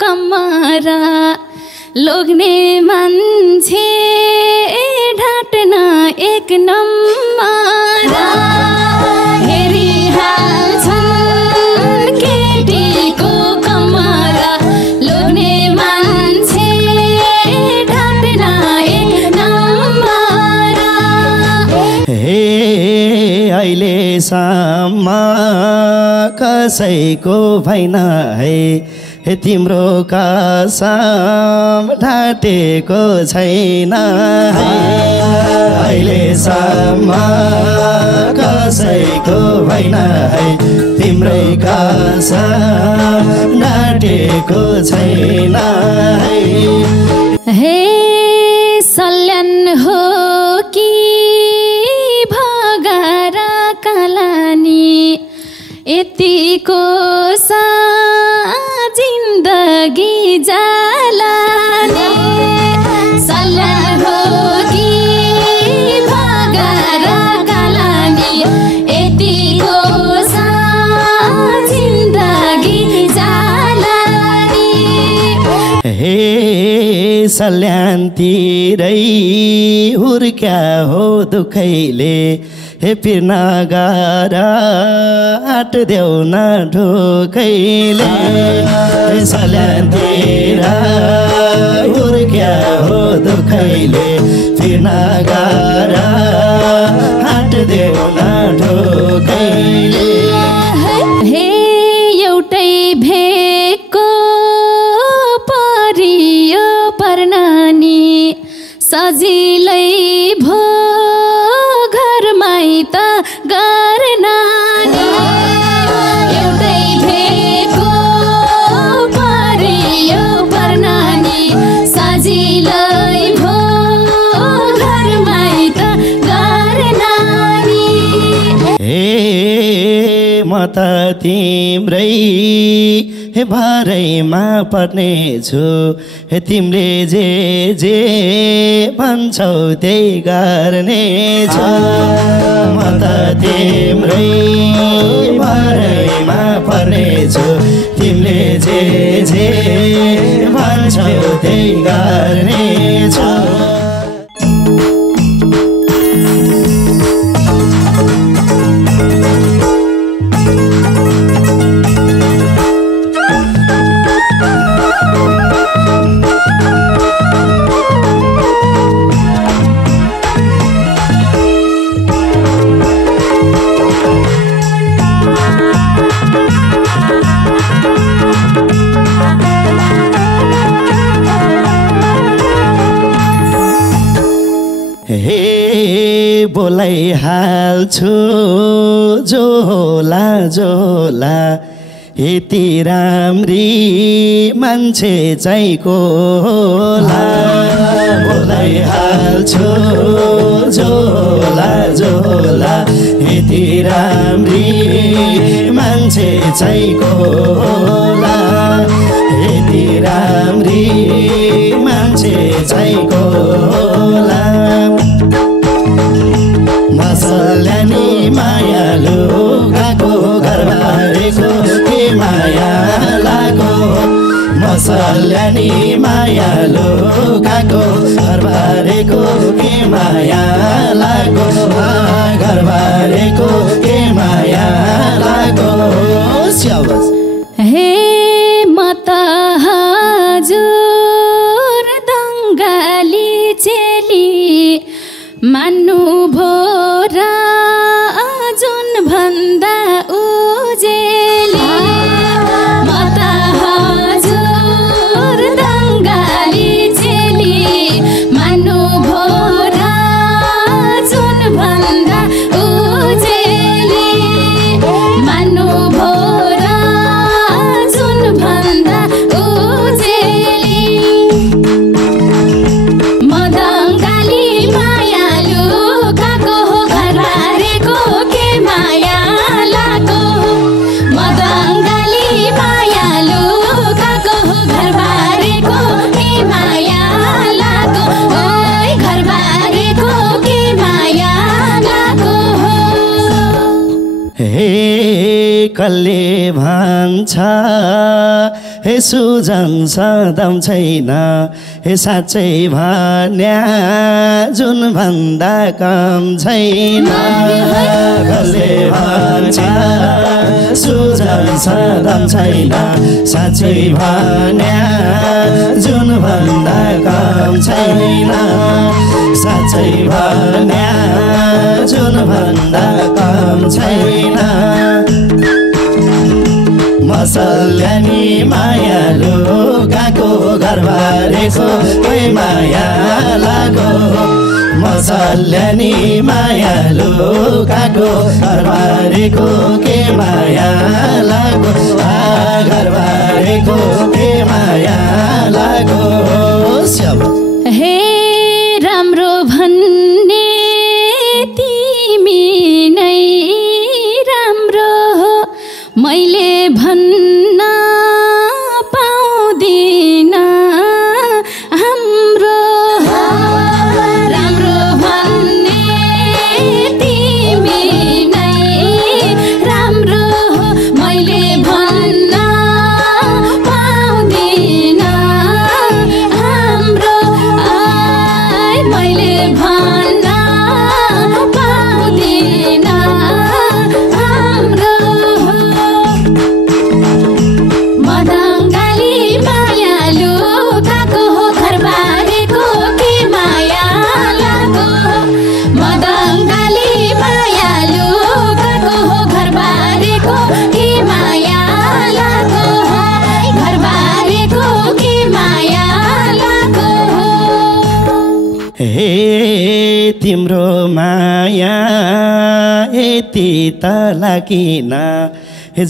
कमरा लोग्ने मान्छे ढाट्न एक नम्बर हेरिहाल्छन् केटीको कमरा लोग्ने मान्छे ढाट्न एक नम्बर हे अहिलेसम्म कसैको भएन है तिम्रो कसम ढाटेको छैन है अहिलेसम्म कसैको भएन है तिम्रो कसम ढाटेको छैन हे सल्यान हो कि भगरा कालानी यतिको सा जिन्दगी जालानी सल्यान हो कि भगरा कालानी यतिको सा जिन्दगी जालानी हे सल्यानतिरै हुर्क्या हो दुखैले हे पिर नगर आट देऊ न ढोकैले सल्यानतिर हुर्क्या हो दुखैले पिर नगर आट देऊ न ढोकैले हे एउटै भेकको परियो परनानी सजिलै भो घरमै त गर्नानी एउटै भेकको परियो परनानी सजिलै भो घरमै त गर्नानी हे म त तिम्रै भरैमा पर्नेछु तिमीले जे भन्छौ त्यही गर्नेछु म त तिम्रै भरैमा पर्नेछु तिमीले जे भन्छौ त्यही गर्नेछु हे बोलाइहाल्छु जोला जोला यति राम्री मान्छे चाहिँ कोला बोलाइहाल्छु जोला जोला यति राम्री मान्छे चाहिँ कोला यति राम्री मान्छे चाहिँ कोला सल्यानी मायालु गएको घरबारीको के माया लागो मसल्यानी मायालु गएको घरबारीको के माया लागो घरबारीको के माया लागो हे मत हजुर दङ्गाली चेली मान्नु भो र जुन भन्दा उजेली मत हजुर दङ्गाली चेली मान्नु भो र जुन भन्दा उजेली मान्नु भो र जुन भन्दा उजेली म दङ्गाली मायालु गएको घरबारीको के माया लागो म दङ्गाली मायालु गएको घरबारीको के माया लागो ओइ घरबारीको के माया लागो हे कल्ले भन्छ हे सुजन सदम छैन हे साँच्चै भन्या जुन भन्दा कम छैन कसले भन्छ सुजन सदम छैन साँच्चै भन्या जुन भन्दा कम छैन साँच्चै भन्या जुन भन्दा कम छैन मसल्यानी मायालु काको घरबारेको कोही माया लागो मसल्यानी मायालु काको घरबारेको के माया लागो घरबारेको के माया लागो हे राम्रो भन्ने तिमी नै राम्रो हो मैले भन्न पाउँदिन हाम्रो राम्रो भन्ने तिमी नै राम्रो हो मैले भन्न पाउँदिन हाम्रो मैले भन्न पाउँदिन हाम्रो मदङ्गाली मायालु काको घरबारेको के माया लागो मदङ्गाली मायालु काको घरबारेको के माया लागो घरबारेको के माया लागो हे तिम्रो माया यति तला किन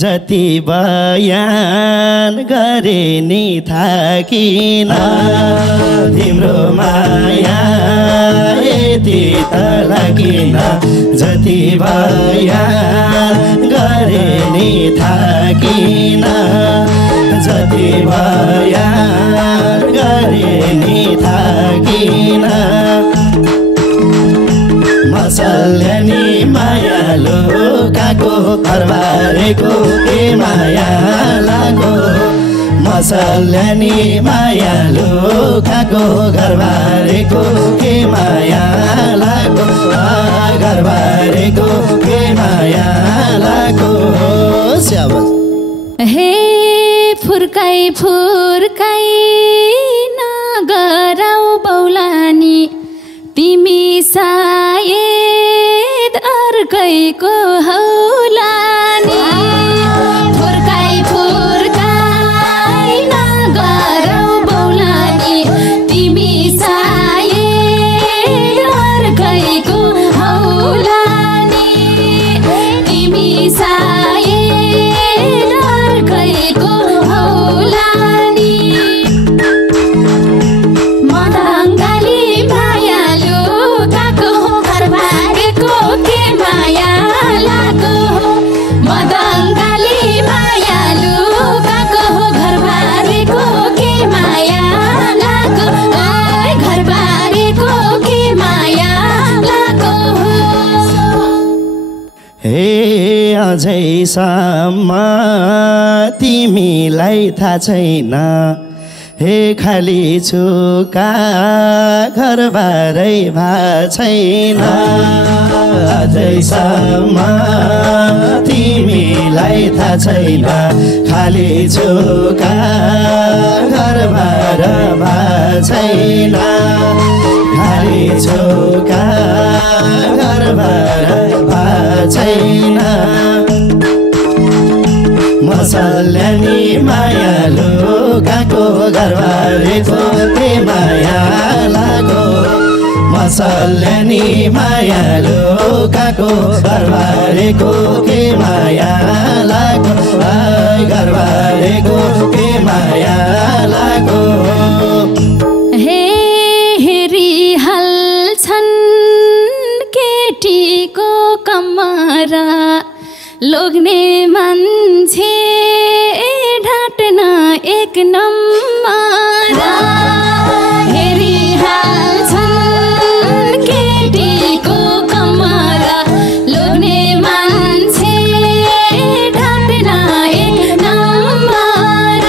जति बयान गरे नि थाकिन तिम्रो माया यति तला किन जति बयान गरे नि थाकिन जति बयान गरे नि थाकिन मसल्यानी मायालु काको घरबारेको के माया लागो मसल्यानी मायालु काको घरबारेको के माया लागो घरबारेको के माया लागो हे फुर्काई फुर्काई नगराउ बौलानी तिमी सायद अर्कैको हौलानी फुर्काई फुर्काई नगराउ बौलानी तिमी सायद अर्कैको हौलानी तिमी सायद अर्कैको हौलानी मदङ्गाली मायालु काको घरबारेको के माया लागो मदङ्गाली मायालु काको घरबारेको के माया लागो घरबारेको के माया लागो हे अझैसम्म तिमीलाई थाहा छैन हे खाली छुका घरबारै भा छैन अझैसम्म तिमीलाई थाहा छैन खाली छुका घरबार भा छैन खाली छुका घरबार भा छैन मसल्यानी मायालु काको घरबारेको के माया लागो मसल्यानी मायालु काको घरबारेको के माया लागो घरबारेको के माया लागो हे हेरी हाल्छन् केटीको कमरा लोग्ने मान्छे ढाट्न एक नम्बर हेरी हाल्छन् केटीको कमरा लोग्ने मान्छे ढाट्न एक नम्बर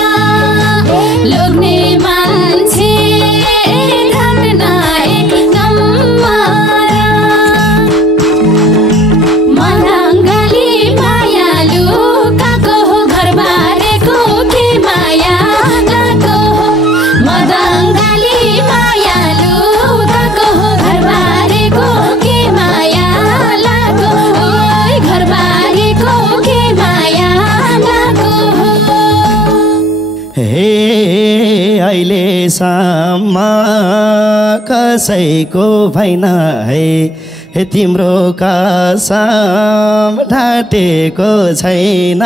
कसैको भएन है तिम्रो कसम ढाटेको छैन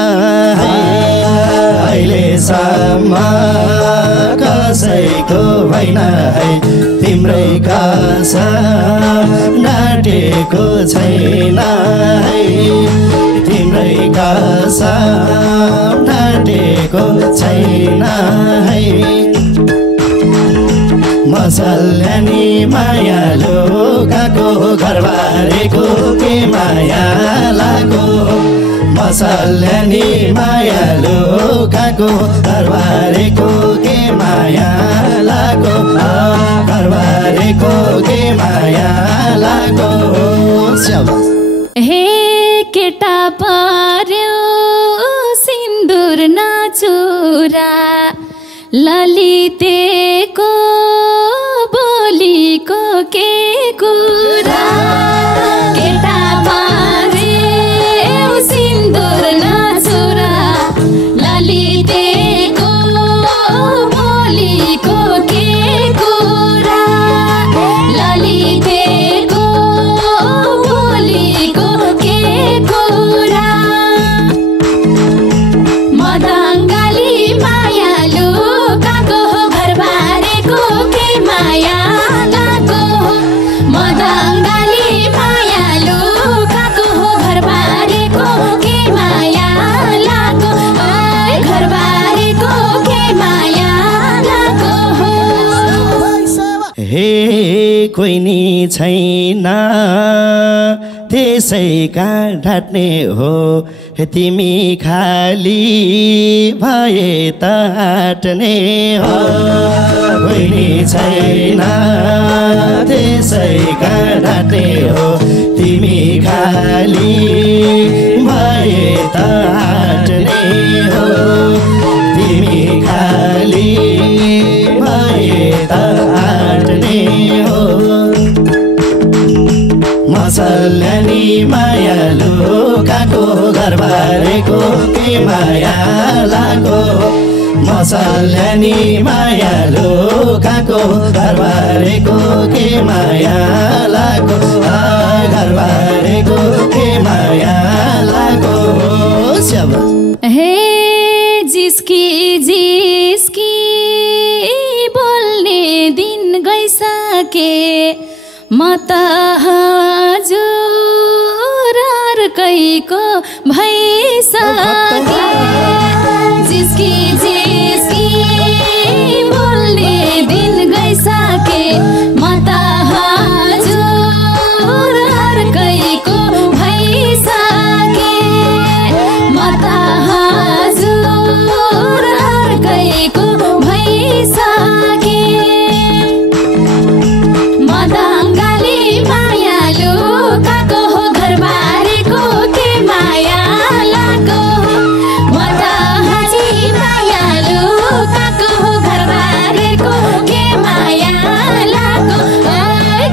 है अहिलेसम्म कसैको भएन है तिम्रै कसम ढाटेको छैन है तिम्रै कसम ढाटेको छैन है मसल्यानी मायालु काको घरबारेको के माया लागो मसल्यानी मायालु काको घरबारेको के माया लागो घरबारेको के माया लागो हे केटा पर्यो सिन्दुर नचुरा ललितेको बोलीको के कुरा केटा पर्यो सिन्दुर नचुरा ललितेको बोलीको के कुरा ललितेको बोलीको के कुरा मदङ्गाली मायालु काको घरबारेको के माया लागो मदङ्गाली मायालु काको घरबारेको के माया लागो घरबारेको के माया लागो हे कोही नि छैन त्यसैका ढाट्ने हो तिमी खाली भए त आट्ने हो कोही नि छैन त्यसैका ढाट्ने हो तिमी खाली भए त आट्ने हो तिमी खाली भए त आट्ने हो मसल्यानी मायालु काको घरबारेको के माया लागो मसल्यानी मायालु काको घरबारेको के माया लागो घरबारेको के माया लागो हे जिस्की जिस्की बोल्ने दिन गइसके म त हजुर अर्कैको भइसके जिस्की जिस्की बोल्ने दिन गइसके म त हजुर अर्कैको भइसके म त हजुर अर्कैको भइसके मदङ्गाली मायालु काको घरबारेको के माया लागो मदङ्गाली मायालु काको घरबारेको के माया लागो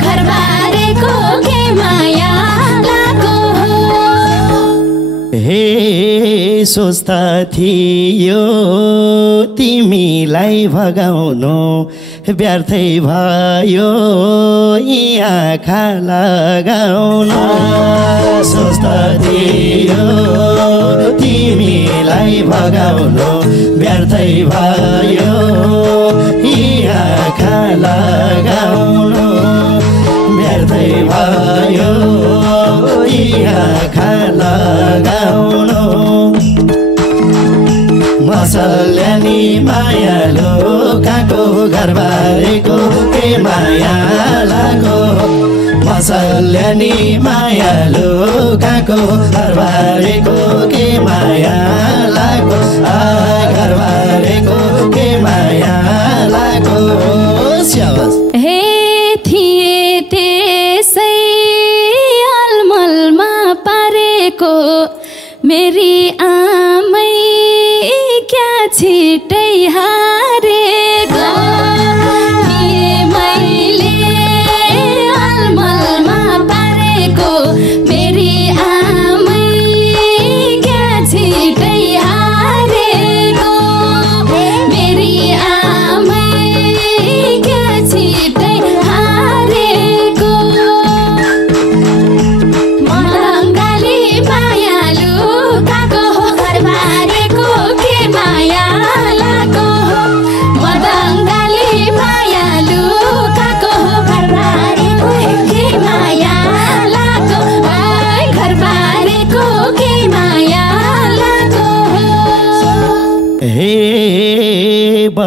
घरबारेको के माया लागो हे सोच्दा थियो तिमीलाई भगाउनु व्यर्थै भयो यी आँखा लगाउनु सोच्दा थियो तिमीलाई भगाउनु व्यर्थै भयो यी आँखा लगाउनु व्यर्थै भयो यी आँखा लगाउनु मसल्यानी मायालु काको घरबारेको के माया लागो मसल्यानी मायालु काको घरबारेको के माया लागो घरबारेको के माया लागो हे थिए त्यसै अलमलमा पारेको मेरी आमै क्या छिटै हारेको थिए मैले अलमलमा पारेको मेरी आमै क्या छिटै हारेको मेरी आमै क्या छिटै हारेको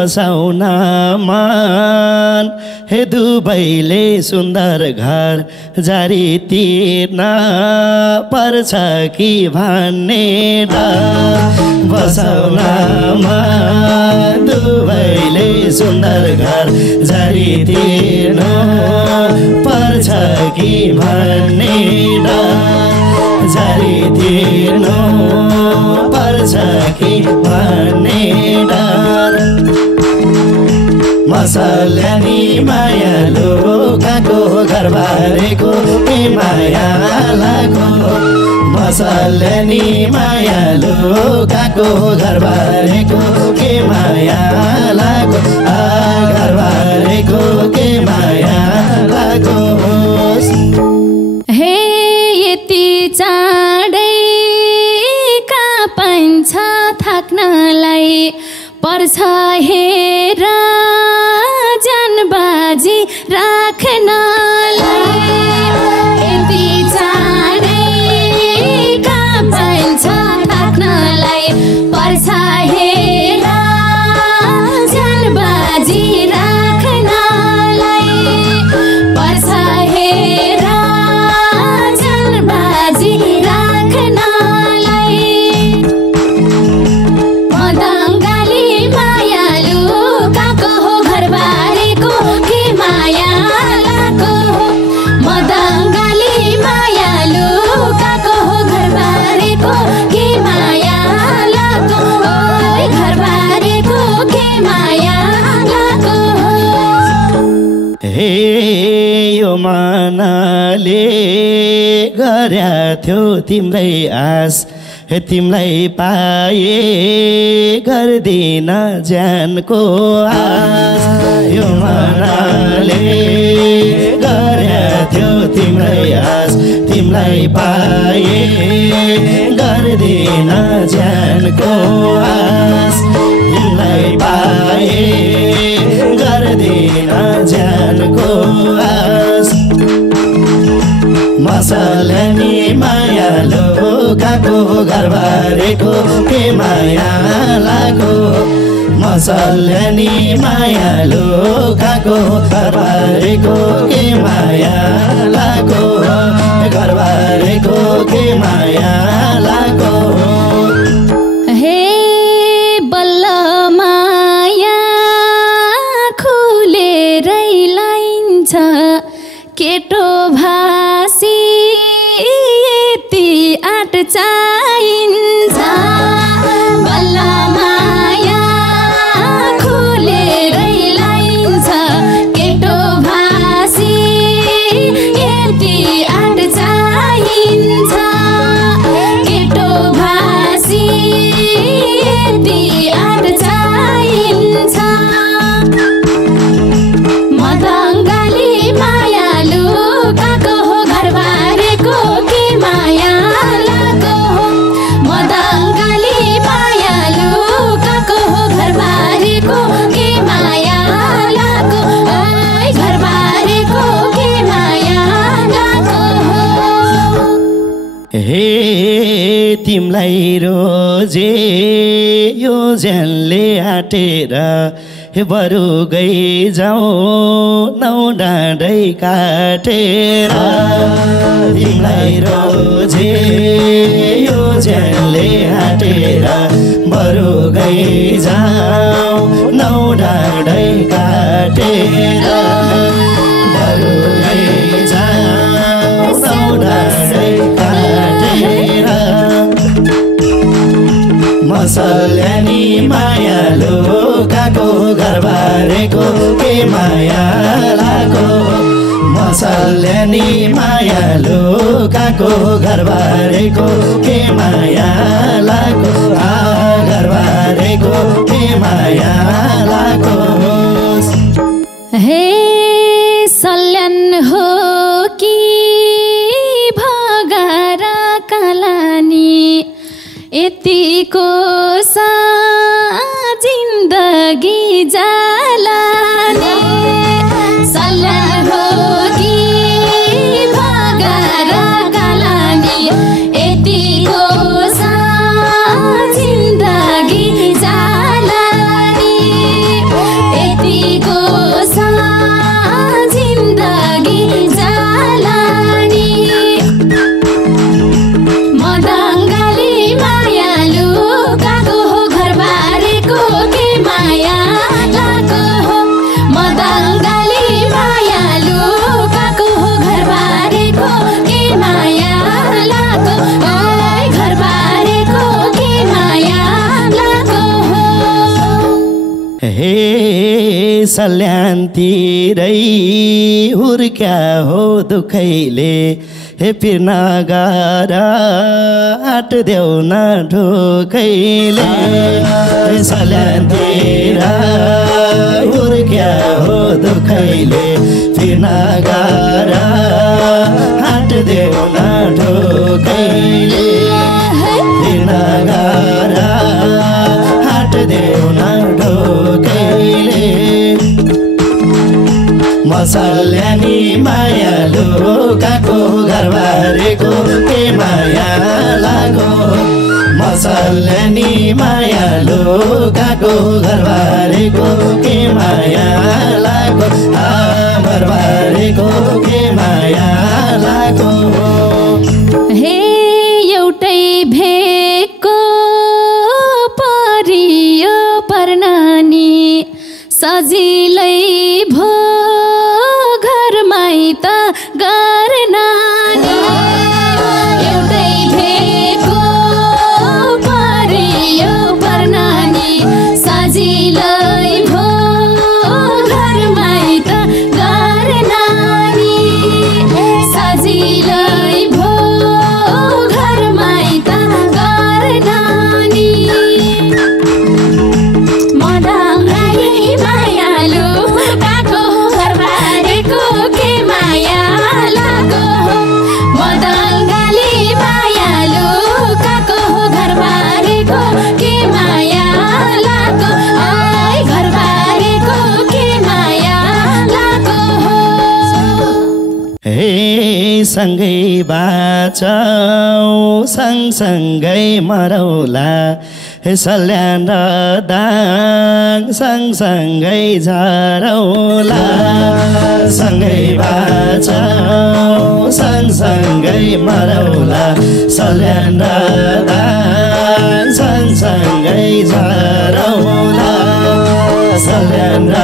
बसाउन मन हे दुबैले सुन्दर घर जारी तिर्न पर्छ कि भन्ने डर बसाउन मन दुबैले सुन्दर घर जारी तिर्न पर्छ कि भन्ने डर जारी तिर्न पर्छ कि भन्ने डर मसल्यानी मायालु काको घर बारेको ए माया लागो मसल्यानी मायालु काको घर बारेको के माया लागो घर बारेको के माया लागो हे यति चाँडै कहाँ पाइन्छ थाक्नलाई पर्छ हेर जानबाजी राख्नलाई यति चाँडै कहाँ पाइन्छ थाक्नलाई पर्छ हेर जानबाजी राख्नलाई पर्छ हेर जानबाजी राख्नलाई मदङ्गाली मायालु काको हो घरबारेको के माया लागो मदङ्गाली मायालु काको हो घरबारेको के माया लागो घरबारेको के माया लागो हे यो मनले गर्या थियो तिम्रै आस हे तिमीलाई पाए गर्दिन ज्यानको आस यो मनले गर्या थियो तिम्रै आस तिमीलाई पाए गर्दिन ज्यानको आस तिमीलाई पाए गर्दिन ज्यानको आस मसल्यानी मायालु काको घरबारेको के माया लागो मसल्यानी मायालु काको घरबारेको के माया लागो घरबारेको के माया लागो हे बल्ल माया खुलेरै लाइन्छ केटो भासी यति आँट चाहिन्छ बल्ल माया खुलेरै लाइन्छ केटो भासी यति आँट चाहिन्छ केटो भासी यति आँट चाहिन्छ मदङ्गाली मायालु काको हो घरबारेको के माया लागो मदङ्गाली मायालु काको हो घरबारेको के माया लागो घरबारेको के माया लागो हे तिमलाई रोजे यो ज्यानले आटेर हे बरु गइजाऊ नौ डाँडै काटेर तिमलाई रोजे यो ज्यानले आटेर बरु गइजाऊ नौ डाँडै काटेर बरु गइजाऊ नौ डाँडै काटेर मसल्यानी मायालु काको घरबारेको के माया लागो मसल्यानी मायालु काको घरबारेको के माया लागो घरबारेको के माया लागो हे सल्यान हो कि भगारा कालानी यतिको सा जिन्दगी जालानी सल्यान हो कि भगारा कालानी यतिको सा जिन्दगी जालानी सल्यानतिरै हुर्क्या हो दुखैले पिर नगर आँट्देऊ न ढोकैले सल्यानतिर हुर्क्या हो दुखैले पिर नगर आँट्देऊ न ढोकैले पिर नगर आँट्देऊ न ढोकैले मसल्यानी मायालु काको घरबारेको के माया लागो मसल्यानी मायालु काको घरबारेको के माया लागो घरबारेको के माया लागो हे एउटै भेकको परियो परनानी सजिलै भो घरमै त गर्नानी एउटै भेकको परियो परनानी सजिलै भो घरमै त गर्नानी सजिलै भो घरमै त गर्नानी मदङ्गाली मायालु काको घरबारेको के माया लागो मदङ्गाली मायालु काको घरबारेको के माया लागो घरबारेको के माया लागो हे सँगै बाँचौँ सँगसँगै मरौला हे सल्यान र दाङ सँगसँगै झरौला सँगै बाँचौँ सँगसँगै मरौला सल्यान र दाङ सँगसँगै झरौला सल्यान र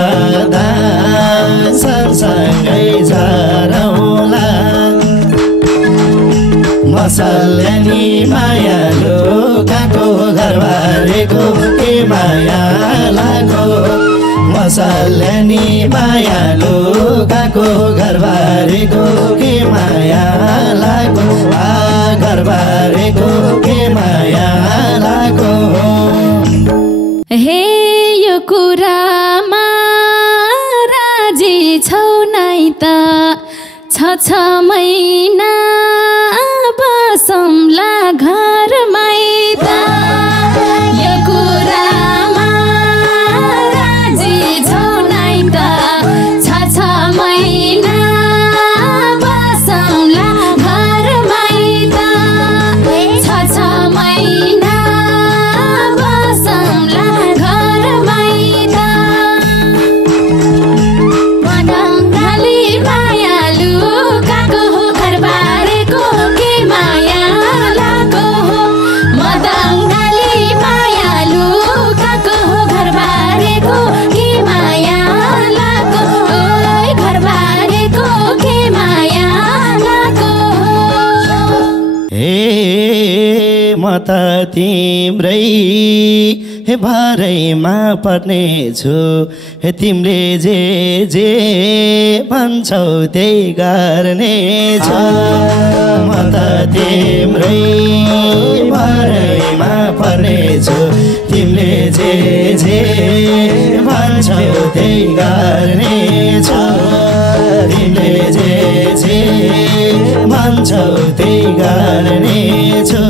दाङ सँगसँगै झरौला मसल्यानी मायालु काको घरबारेको के माया लागो मसल्यानी मायालु काको घरबारेको के माया लागो घरबारेको के माया लागो हे यो कुरामा राजी छौ नै त छ महिना बसौँला घरमै त यो कुरामा राजी छौ नै त छ महिना बसौँला घरमै त छ महिना बसौँला घरमै त मदङ्गाली मायालु काको घरबारेको के माया लागो मदङ्गाली मायालु काको घरबारेको के माया लागो घरबारेको के माया लागो हे म त तिम्रै भरैमा पर्नेछु तिमीले जे भन्छौ त्यही गर्नेछु म त तिम्रै भरैमा पर्नेछु तिमीले जे भन्छौ त्यही गर्नेछु तिमीले जे भन्छौ त्यही गर्नेछु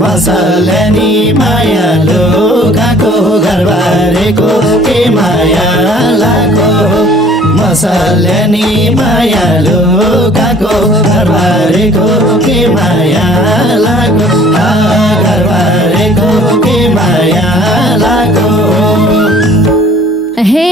मसल्यानी मायालु काको घरबारेको के माया लागो मसल्यानी मायालु काको घरबारेको के माया लागो घरबारेको के माया लागो हे